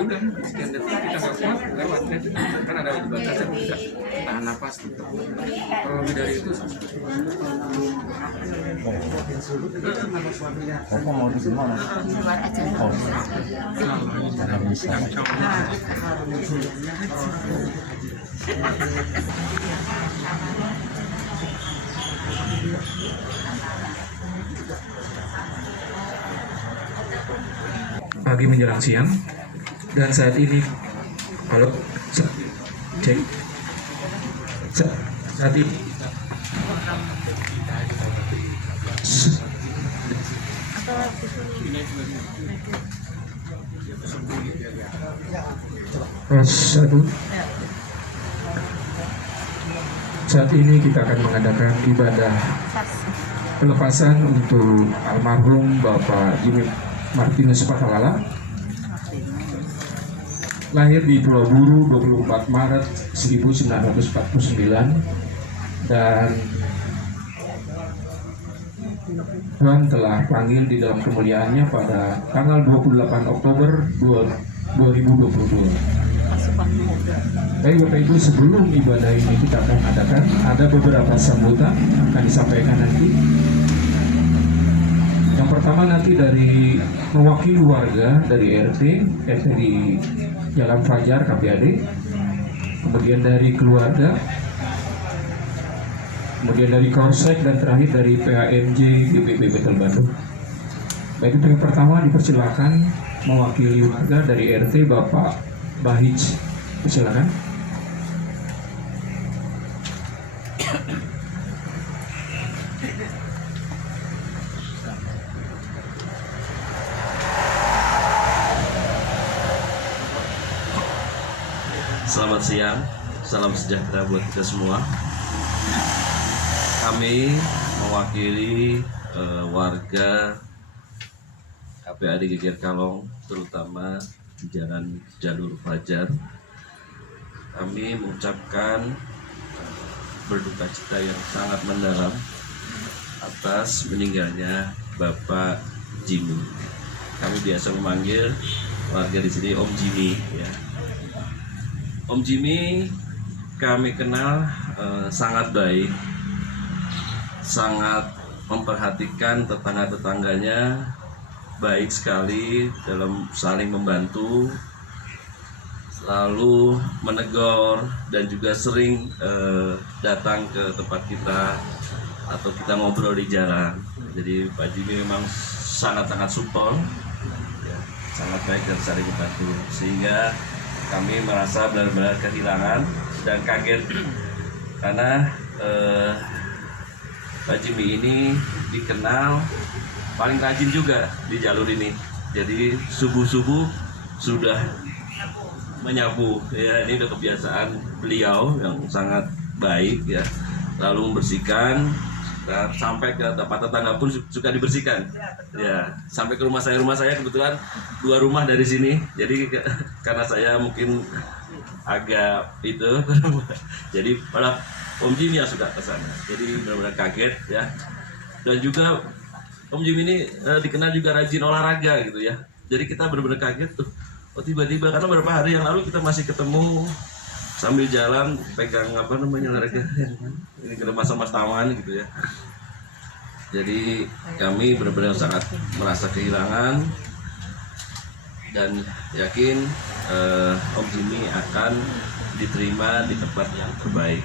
Udah sekian detik kita nggak kuat lewat kan ada batasnya, bisa tahan nafas gitu. Kalau lebih dari itu Bapak mau di mana? Luar aja. Nggak bisa. Pagi menjelang siang, dan saat ini halo cek saat ini saat ini kita akan mengadakan ibadah pelepasan untuk almarhum Bapak Jimmy Martinus Patalala, lahir di Pulau Buru 24 Maret 1949, dan Tuhan telah panggil di dalam kemuliaannya pada tanggal 28 Oktober 2022. Baik Bapak Ibu, sebelum ibadah ini kita akan adakan, ada beberapa sambutan akan disampaikan nanti. Yang pertama nanti dari mewakili warga dari RT di Jalan Fajar KPAD, kemudian dari keluarga, kemudian dari Korsek, dan terakhir dari PAMJ BPB Betel Bandung. Baik, itu yang pertama dipersilakan mewakili warga dari RT Bapak Bahij, silakan. Selamat siang, salam sejahtera buat kita semua. Kami mewakili warga KPAD Geger Kalong, terutama di Jalan Jalur Fajar. Kami mengucapkan berduka cita yang sangat mendalam atas meninggalnya Bapak Jimmy. Kami biasa memanggil warga di sini Om Jimmy, ya. Om Jimmy kami kenal sangat baik, sangat memperhatikan tetangga-tetangganya, baik sekali dalam saling membantu, selalu menegur dan juga sering datang ke tempat kita atau kita ngobrol di jalan. Jadi Pak Jimmy memang sangat-sangat support, ya, sangat baik dan saling membantu, sehingga kami merasa benar-benar kehilangan dan kaget karena Pak Jimmy ini dikenal paling rajin juga di jalur ini. Jadi subuh-subuh sudah menyapu, ya, ini udah kebiasaan beliau yang sangat baik, ya, lalu membersihkan. Dan sampai ke tempat tetangga pun suka dibersihkan, ya, sampai ke rumah saya kebetulan 2 rumah dari sini. Jadi karena saya mungkin agak itu jadi malah Om Jimmy yang suka ke sana. Jadi benar-benar kaget, ya. Dan juga Om Jimmy ini dikenal juga rajin olahraga gitu, ya. Jadi kita benar-benar kaget tuh. Oh, tiba-tiba karena beberapa hari yang lalu kita masih ketemu sambil jalan pegang olahraga ini ke mas taman gitu, ya. Jadi kami benar-benar sangat merasa kehilangan dan yakin Om Jimmy akan diterima di tempat yang terbaik.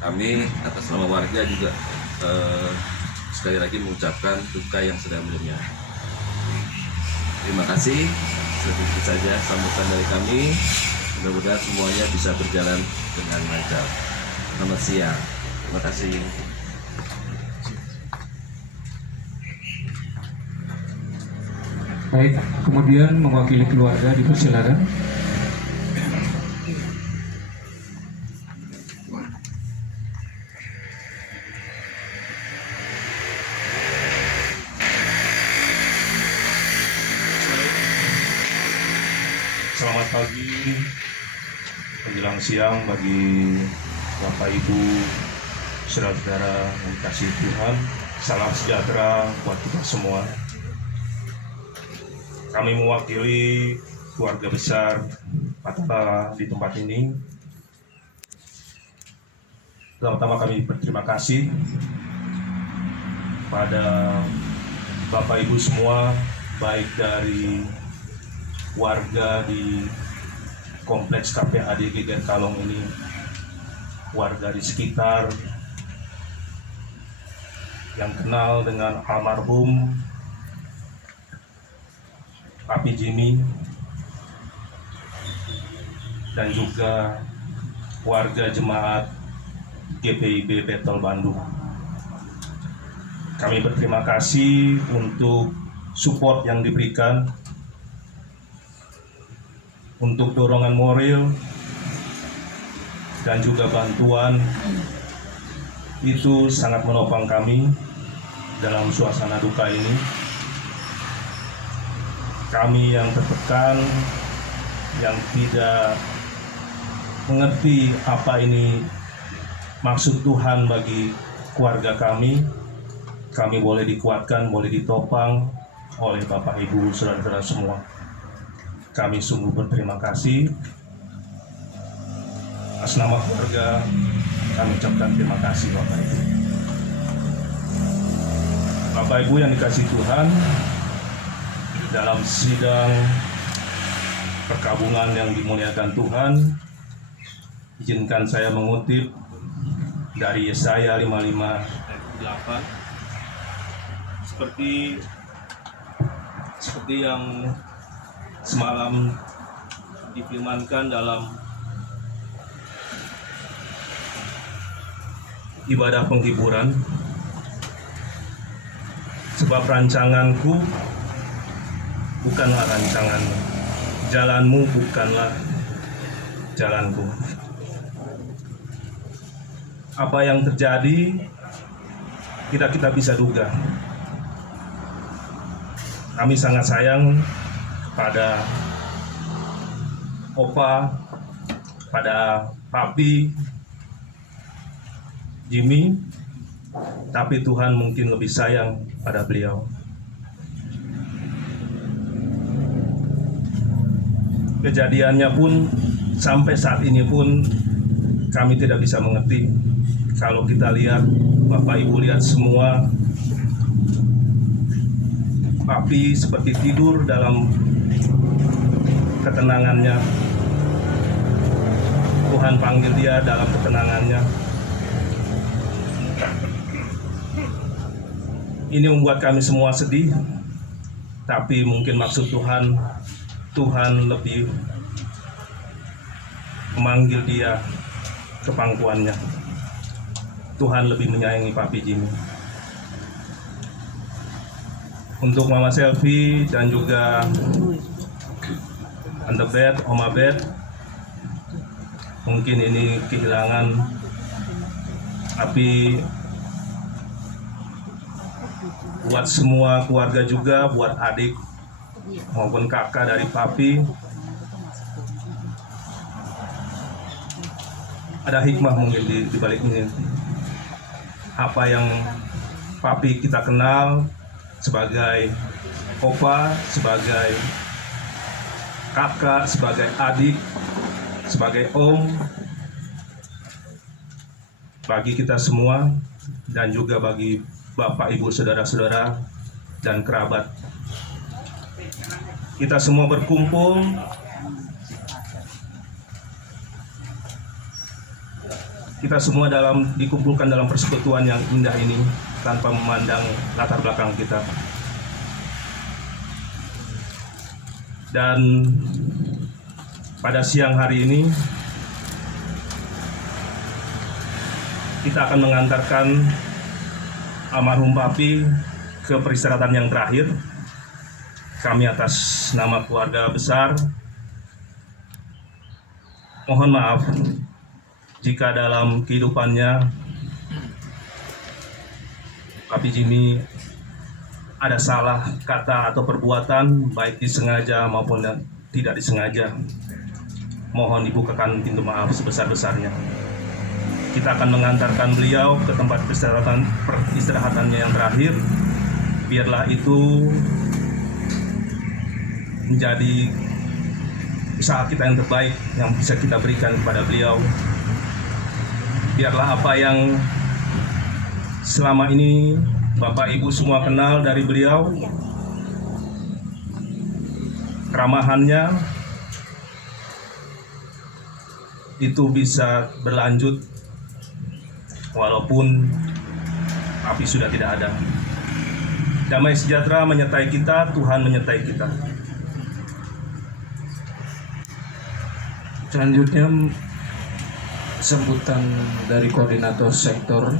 Kami atas nama warga juga sekali lagi mengucapkan duka yang sedalam-dalamnya. Terima kasih, sedikit saja sambutan dari kami. Mudah-mudahan semuanya bisa berjalan dengan lancar. Selamat siang. Terima kasih. Baik, kemudian mewakili keluarga dipersilakan. Selamat pagi, menjelang siang bagi Bapak Ibu, saudara-saudara yang dikasihi Tuhan. Salam sejahtera buat kita semua. Kami mewakili keluarga besar Patala di tempat ini. Pertama-tama kami berterima kasih pada Bapak Ibu semua, baik dari warga di kompleks KPAD Geger Kalong ini, warga di sekitar yang kenal dengan almarhum Papi Jimmy, dan juga warga jemaat GPIB Bethel Bandung. Kami berterima kasih untuk support yang diberikan, untuk dorongan moral dan juga bantuan. Itu sangat menopang kami dalam suasana duka ini. Kami yang tertekan, yang tidak mengerti apa ini maksud Tuhan bagi keluarga kami boleh dikuatkan, boleh ditopang oleh Bapak Ibu saudara-saudara semua. Kami sungguh berterima kasih. Atas nama keluarga, kami ucapkan terima kasih Bapak Ibu. Bapak Ibu yang dikasihi Tuhan, dalam sidang perkabungan yang dimuliakan Tuhan, izinkan saya mengutip dari Yesaya 55:8. Seperti yang semalam difirmankan dalam ibadah penghiburan, sebab rancanganku bukanlah rancanganmu, jalanmu bukanlah jalanku. apa yang terjadi kita bisa duga. Kami sangat sayang pada Opa, pada Papi, Jimmy, tapi Tuhan mungkin lebih sayang pada beliau. Kejadiannya pun sampai saat ini pun kami tidak bisa mengerti. Kalau kita lihat, Bapak Ibu lihat semua, Papi seperti tidur dalam ketenangannya. Tuhan panggil dia dalam ketenangannya. Ini membuat kami semua sedih, tapi mungkin maksud Tuhan lebih memanggil dia ke pangkuannya. Tuhan lebih menyayangi Papi Jimmy. Untuk Mama Selfie dan juga Anda Bet, Oma Bet, mungkin ini kehilangan, tapi buat semua keluarga juga, buat adik maupun kakak dari Papi, ada hikmah mungkin di balik ini. Apa yang Papi kita kenal sebagai opa, sebagai kakak, sebagai adik, sebagai om, bagi kita semua dan juga bagi bapak, ibu, saudara-saudara, dan kerabat. Kita semua berkumpul dikumpulkan dalam persekutuan yang indah ini tanpa memandang latar belakang kita. Dan pada siang hari ini kita akan mengantarkan almarhum Papi ke peristirahatan yang terakhir. Kami atas nama keluarga besar mohon maaf jika dalam kehidupannya Papi Jimmy ada salah kata atau perbuatan, baik disengaja maupun tidak disengaja. Mohon dibukakan pintu maaf sebesar-besarnya. Kita akan mengantarkan beliau ke tempat peristirahatannya yang terakhir. Biarlah itu menjadi usaha kita yang terbaik yang bisa kita berikan kepada beliau. Biarlah apa yang selama ini Bapak Ibu semua kenal dari beliau, keramahannya itu bisa berlanjut walaupun Papi sudah tidak ada. Damai sejahtera menyertai kita, Tuhan menyertai kita. Selanjutnya sambutan dari koordinator sektor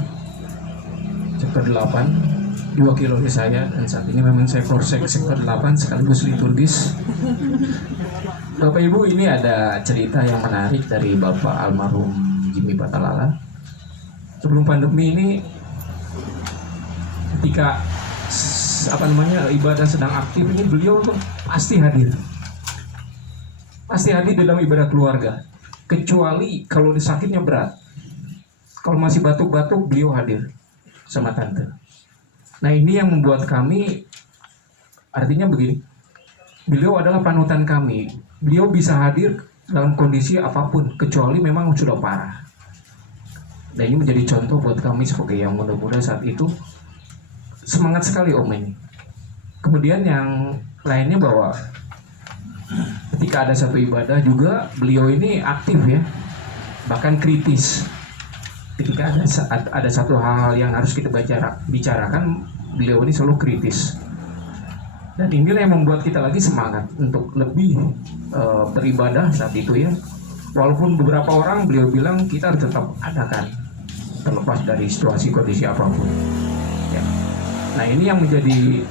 8 diwakili oleh saya, dan saat ini memang saya Polsek sektor 8 sekaligus liturgis. Bapak Ibu, ini ada cerita yang menarik dari Bapak almarhum Jimmy Patalala. Sebelum pandemi ini, ketika ibadah sedang aktif ini, beliau tuh pasti hadir dalam ibadah keluarga, kecuali kalau sakitnya berat. Kalau masih batuk-batuk, beliau hadir sama tante. Nah, ini yang membuat kami, artinya begini, beliau adalah panutan kami. Beliau bisa hadir dalam kondisi apapun, kecuali memang sudah parah. Dan ini menjadi contoh buat kami sebagai yang muda-muda saat itu. Semangat sekali Om ini. Kemudian yang lainnya bahwa ketika ada satu ibadah juga, beliau ini aktif ya, bahkan kritis. Ketika ada satu hal yang harus kita bicarakan, beliau ini selalu kritis. Dan inilah yang membuat kita lagi semangat untuk lebih beribadah saat itu ya. Walaupun beberapa orang beliau bilang kita harus tetap adakan, terlepas dari situasi kondisi apapun ya. Nah, ini yang menjadi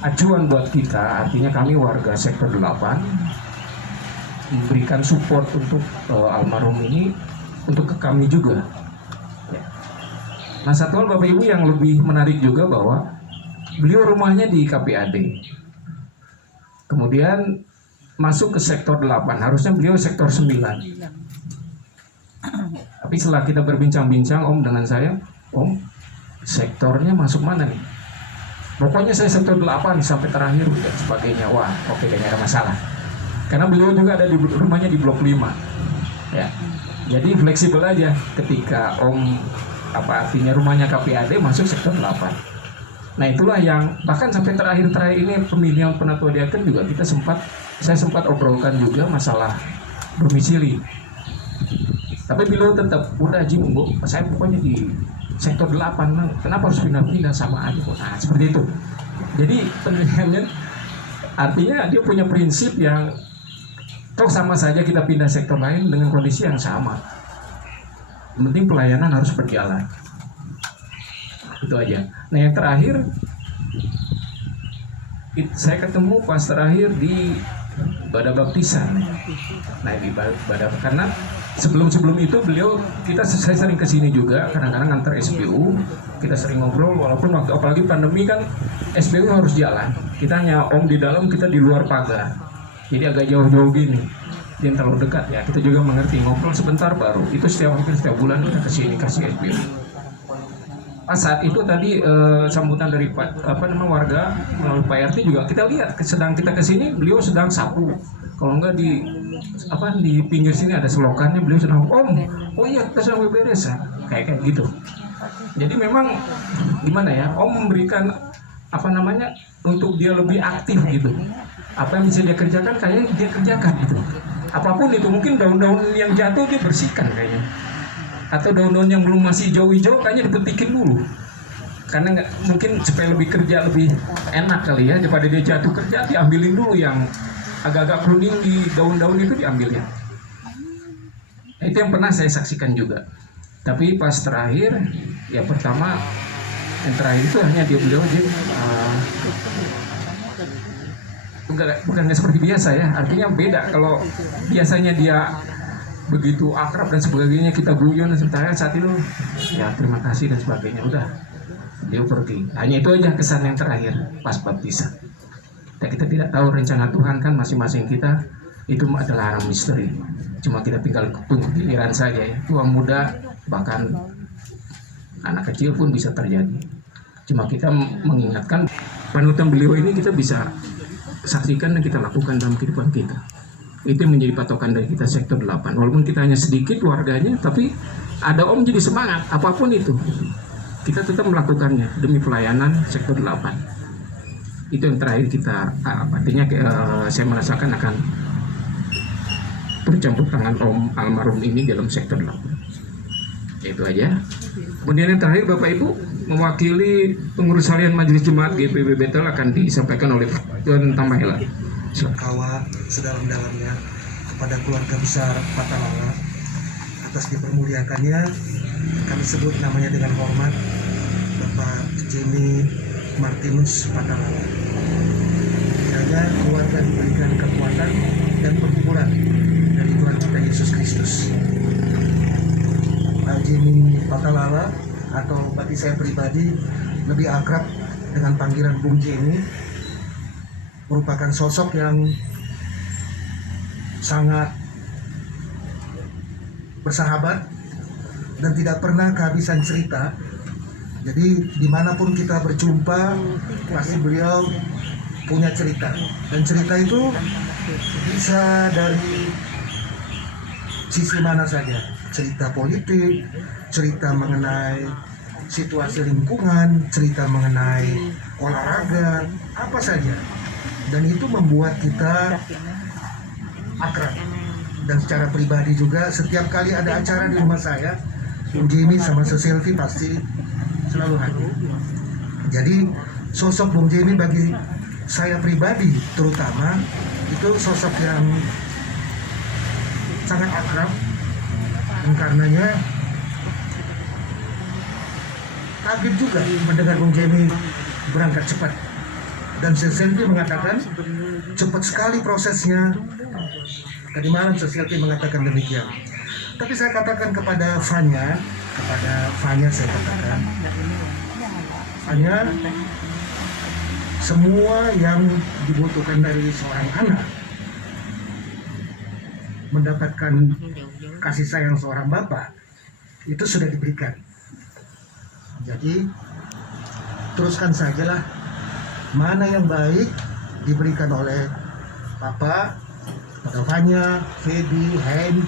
acuan buat kita, artinya kami warga sektor 8 memberikan support untuk almarhum ini, untuk ke kami juga Nah, satu hal Bapak Ibu yang lebih menarik juga bahwa beliau rumahnya di KPAD. Kemudian masuk ke sektor 8, harusnya beliau sektor 9. Tapi setelah kita berbincang-bincang Om dengan saya, Om, sektornya masuk mana nih? Pokoknya saya sektor 8 sampai terakhir dan sebagainya. Wah, oke, gak ada masalah. Karena beliau juga ada di rumahnya di blok 5. Ya. Jadi fleksibel aja ketika Om artinya rumahnya KPAD masuk sektor 8. Nah, itulah yang bahkan sampai terakhir ini pemilihan penatua diaken juga saya sempat obrolkan juga masalah domisili. Tapi beliau tetap udah Jim, Bu, saya pokoknya di sektor 8, kenapa harus pindah-pindah sama aja, Bu? Nah, seperti itu. Jadi penilaiannya artinya dia punya prinsip yang toh sama saja kita pindah sektor lain dengan kondisi yang sama. Yang penting pelayanan harus berjalan. Itu aja. Nah, yang terakhir saya ketemu pas terakhir di Badan Baptisan. Nah, di Badan, karena sebelum itu saya sering kesini juga, kadang-kadang ngantar SBU, kita sering ngobrol, walaupun waktu apalagi pandemi kan SBU harus jalan. Kita hanya Om di dalam, kita di luar pagar, jadi agak jauh-jauh gini, yang terlalu dekat ya. Kita juga mengerti, ngobrol sebentar baru. Itu hampir setiap bulan kita kesini kasih SBU. Pas saat itu tadi sambutan dari warga melalui Pak RT juga kita lihat, sedang kita kesini beliau sedang sapu. Kalau enggak di pinggir sini ada selokannya, beliau sedang oh iya kita sedang beres ya. Kayak gitu. Jadi memang gimana ya, Om memberikan untuk dia lebih aktif gitu. Apa yang bisa dia kerjakan kayaknya dia kerjakan gitu. Apapun itu, mungkin daun-daun yang jatuh dia bersihkan kayaknya. Atau daun-daun yang belum masih hijau-hijau kayaknya dipetikin dulu. Karena mungkin supaya lebih kerja lebih enak kali ya, daripada dia jatuh kerja diambilin dulu yang agak-agak kuning di daun-daun itu diambilin. Nah, itu yang pernah saya saksikan juga. Tapi pas terakhir, ya pertama yang terakhir itu hanya beliau bukan seperti biasa ya. Artinya beda kalau biasanya dia begitu akrab dan sebagainya, kita guyon dan sebagainya, saat itu ya terima kasih dan sebagainya, udah dia pergi. Hanya itu aja kesan yang terakhir pas baptisan. Dan kita tidak tahu rencana Tuhan kan, masing-masing kita itu adalah hal misteri. Cuma kita tinggal tunggu giliran saja ya. Tua muda bahkan anak kecil pun bisa terjadi. Cuma kita mengingatkan panutan beliau ini kita bisa saksikan dan kita lakukan dalam kehidupan kita. Itu yang menjadi patokan dari kita sektor 8. Walaupun kita hanya sedikit warganya, tapi ada Om jadi semangat apapun itu. Kita tetap melakukannya demi pelayanan sektor 8. Itu yang terakhir kita artinya saya merasakan akan bercampur tangan Om almarhum ini dalam sektor 8. Itu aja. Kemudian yang terakhir Bapak Ibu, mewakili pengurus harian Majelis Jemaat GPB Betel akan disampaikan oleh Tuan Tamahela. Kawa sedalam-dalamnya kepada keluarga besar Patalala atas dipermuliakannya, kami sebut namanya dengan hormat Bapak Jimmy Martinus Patalala. Kiranya keluarga diberikan kekuatan dan perkuburan dari Tuhan kita Yesus Kristus. Pak Jimmy Patalala, atau bagi saya pribadi lebih akrab dengan panggilan Bung Jimmy, merupakan sosok yang sangat bersahabat dan tidak pernah kehabisan cerita. Jadi dimanapun kita berjumpa, pasti beliau punya cerita. Dan cerita itu bisa dari sisi mana saja. Cerita politik, cerita mengenai situasi lingkungan, cerita mengenai olahraga, apa saja. Dan itu membuat kita akrab. Dan secara pribadi juga, setiap kali ada acara di rumah saya, Bung Jimmy sama Selfie pasti selalu hadir. Jadi sosok Bung Jimmy bagi saya pribadi terutama itu sosok yang sangat akrab. Dan karenanya kaget juga mendengar Bung Jimmy berangkat cepat. Dan Selfie mengatakan cepat sekali prosesnya. Tadi malam Selfie mengatakan demikian. Tapi saya katakan kepada Fanya saya katakan, Fanya, semua yang dibutuhkan dari seorang anak mendapatkan kasih sayang seorang bapak itu sudah diberikan. Jadi teruskan sajalah, mana yang baik diberikan oleh Bapak, pada Fanya, Feby, Hen,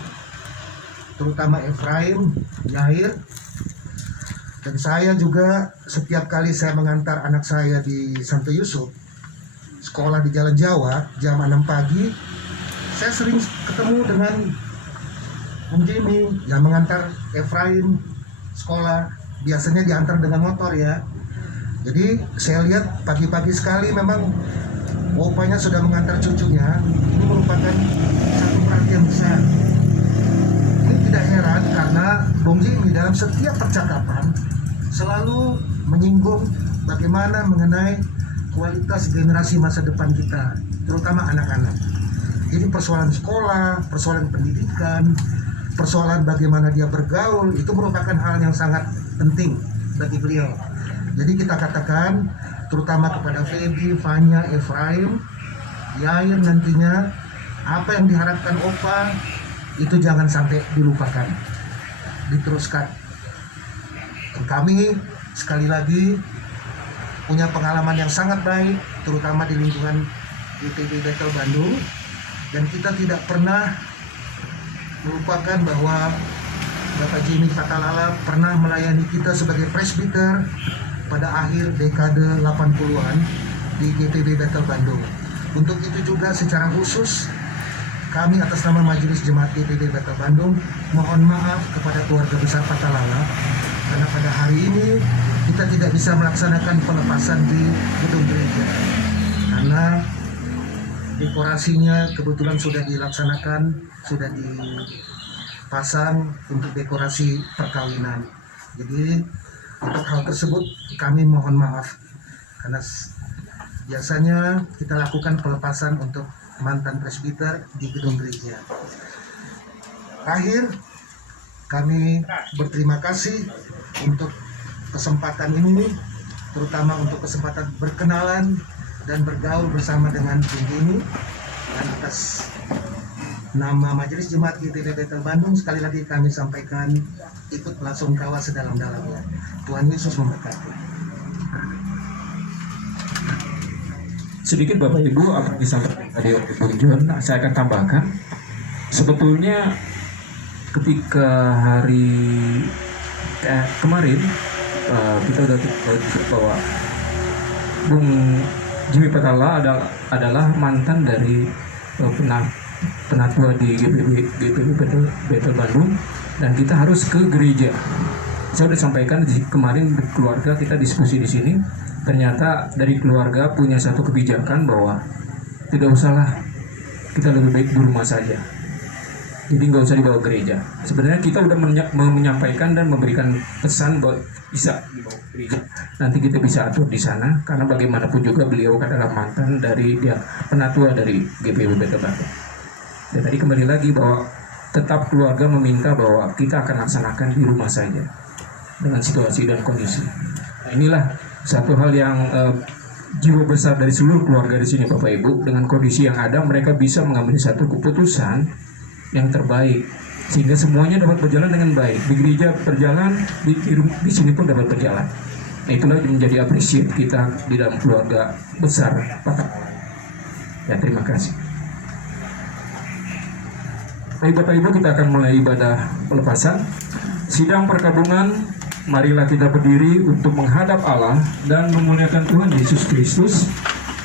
terutama Efraim, Yair, dan saya juga setiap kali saya mengantar anak saya di Santo Yusuf, sekolah di Jalan Jawa, jam 6 pagi, saya sering ketemu dengan Bung Jimmy yang mengantar Efraim sekolah, biasanya diantar dengan motor ya. Jadi saya lihat pagi-pagi sekali memang opanya sudah mengantar cucunya. Ini merupakan satu perhatian besar. Ini tidak heran karena Bung Jimmy dalam setiap percakapan selalu menyinggung bagaimana mengenai kualitas generasi masa depan kita, terutama anak-anak. Jadi persoalan sekolah, persoalan pendidikan, persoalan bagaimana dia bergaul, itu merupakan hal yang sangat penting bagi beliau. Jadi kita katakan terutama kepada Feby, Fanya, Efraim, Yair nantinya, apa yang diharapkan Opa itu jangan sampai dilupakan, diteruskan. Dan kami sekali lagi punya pengalaman yang sangat baik, terutama di lingkungan GPB Bethel Bandung, dan kita tidak pernah melupakan bahwa Bapak Jimmy Fatalala pernah melayani kita sebagai presbiter pada akhir dekade 80-an di GPB Bethel Bandung. Untuk itu juga secara khusus kami atas nama Majelis Jemaat GPB Bethel Bandung mohon maaf kepada keluarga besar Fatalala karena pada hari ini kita tidak bisa melaksanakan pelepasan di gedung gereja karena dekorasinya kebetulan sudah dilaksanakan, sudah dipasang untuk dekorasi perkawinan. Jadi untuk hal tersebut kami mohon maaf karena biasanya kita lakukan pelepasan untuk mantan presbiter di gedung gereja. Terakhir, kami berterima kasih untuk kesempatan ini, terutama untuk kesempatan berkenalan dan bergaul bersama dengan Bung Jimmy, dan atas nama Majelis Jemaat GPB Bethel Bandung sekali lagi kami sampaikan ikut belasungkawa sedalam-dalamnya. Tuhan Yesus memberkati. Sedikit Bapak Ibu apa yang disampaikan tadi oleh Bung John, saya akan tambahkan. Sebetulnya ketika hari kemarin kita sudah tahu bahwa Bung Jimmy Fatalala adalah mantan dari penatua di GPB Bethel Bandung, dan kita harus ke gereja. Saya sudah sampaikan kemarin keluarga kita diskusi di sini. Ternyata dari keluarga punya satu kebijakan bahwa tidak usahlah, kita lebih baik di rumah saja. Jadi nggak usah dibawa gereja. Sebenarnya kita udah menyampaikan dan memberikan pesan bahwa bisa dibawa gereja. Nanti kita bisa atur di sana karena bagaimanapun juga beliau adalah mantan dari penatua dari GPB Bethel Bandung. Dan tadi kembali lagi bahwa tetap keluarga meminta bahwa kita akan laksanakan di rumah saja dengan situasi dan kondisi. Nah, inilah satu hal yang jiwa besar dari seluruh keluarga di sini Bapak Ibu. Dengan kondisi yang ada mereka bisa mengambil satu keputusan yang terbaik sehingga semuanya dapat berjalan dengan baik. Di gereja berjalan, di sini pun dapat berjalan. Nah, itulah yang menjadi apresiasi kita di dalam keluarga besar Fatalala. Ya, terima kasih. Baik Bapak Ibu, kita akan mulai ibadah pelepasan. Sidang perkabungan, marilah kita berdiri untuk menghadap Allah dan memuliakan Tuhan Yesus Kristus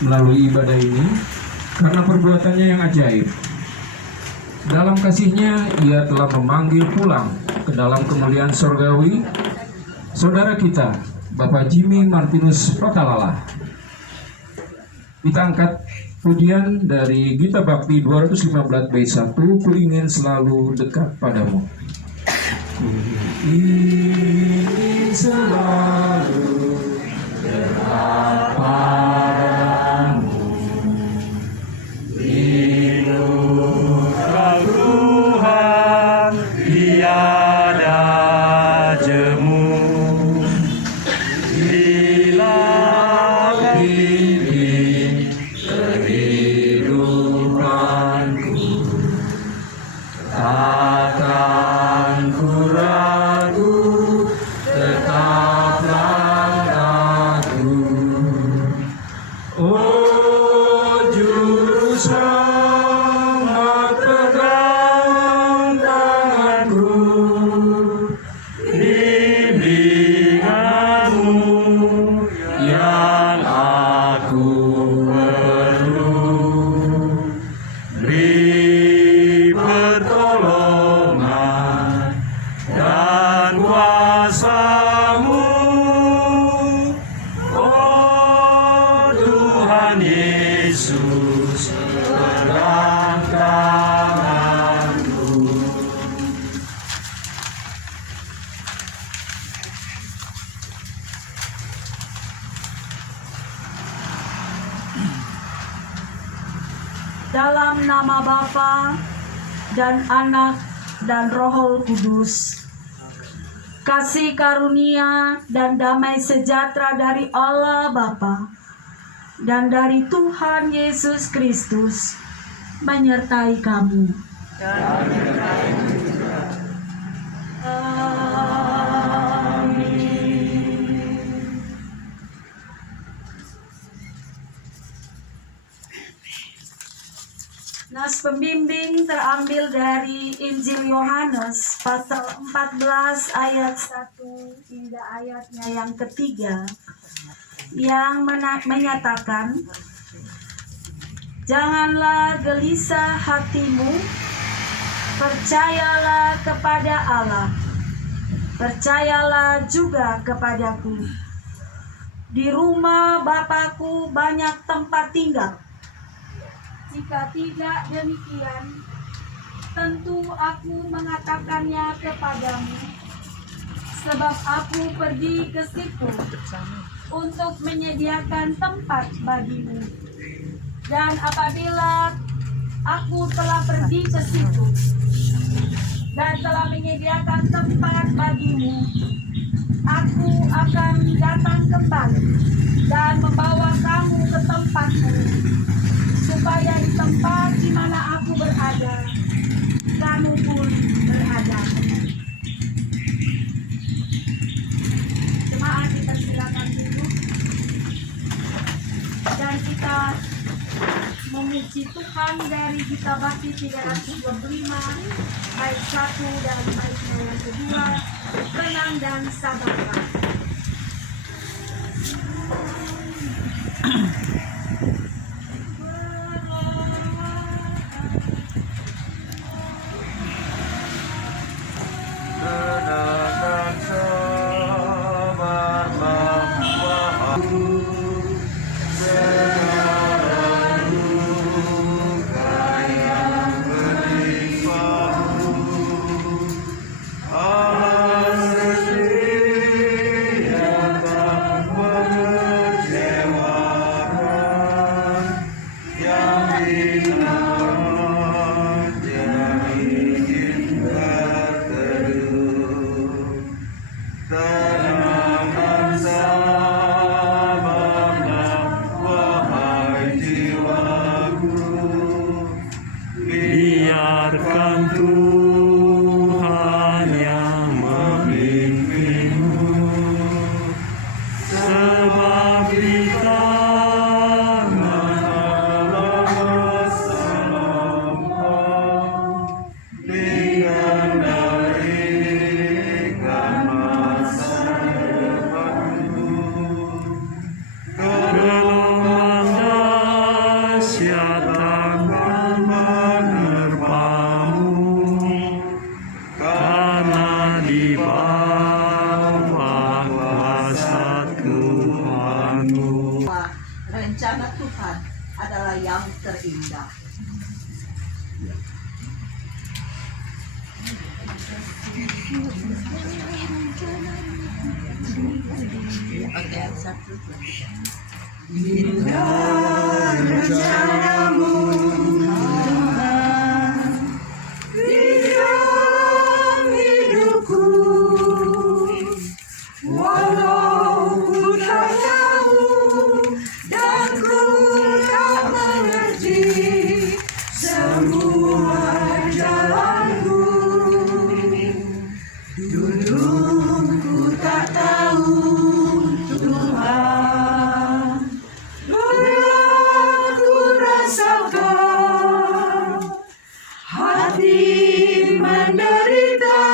melalui ibadah ini karena perbuatannya yang ajaib. Dalam kasih-Nya Ia telah memanggil pulang ke dalam kemuliaan sorgawi saudara kita Bapak Jimmy Martinus Fatalala. Kita angkat pujian dari Gita Bakti 215 bait 1, Ku ingin selalu dekat padamu. Ku ingin selalu dekat padamu, rindukan Tuhan, Dia Dalam nama Bapa dan Anak dan Roh Kudus. Kasih karunia dan damai sejahtera dari Allah Bapa dan dari Tuhan Yesus Kristus menyertai kamu. Nas pembimbing terambil dari Injil Yohanes pasal 14 ayat 1 hingga ayatnya yang ketiga, yang menyatakan, janganlah gelisah hatimu, percayalah kepada Allah, percayalah juga kepadaku. Di rumah Bapakku banyak tempat tinggal. Jika tidak demikian, tentu aku mengatakannya kepadamu, sebab aku pergi ke situ untuk menyediakan tempat bagimu. Dan apabila aku telah pergi ke situ dan telah menyediakan tempat bagimu, aku akan datang kembali dan membawa kamu ke tempatku, supaya di tempat di mana aku berada, kamu pun berada. Jemaat, kita silakan duduk dan kita memuji Tuhan dari Gita Bakti 325 bait 1 dan baitnya yang kedua, tenang dan sabarlah. Biarkan Tuhan yang memimpinmu, sebab di tangan selama dikendalikan masa depanmu. Gelombang dahsyat akan menerpamu, karena di bawah kuasa Tuhanmu. Rencana Tuhan adalah yang terindah. Rencanamu di dalam hidupku, walau ku tak tahu dan ku tak mengerti semua jalanku. Dulu ku tak tahu Tuhan, berat ku rasakan hati menderita,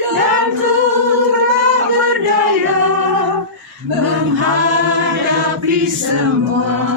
dan ku tak berdaya menghadapi semua.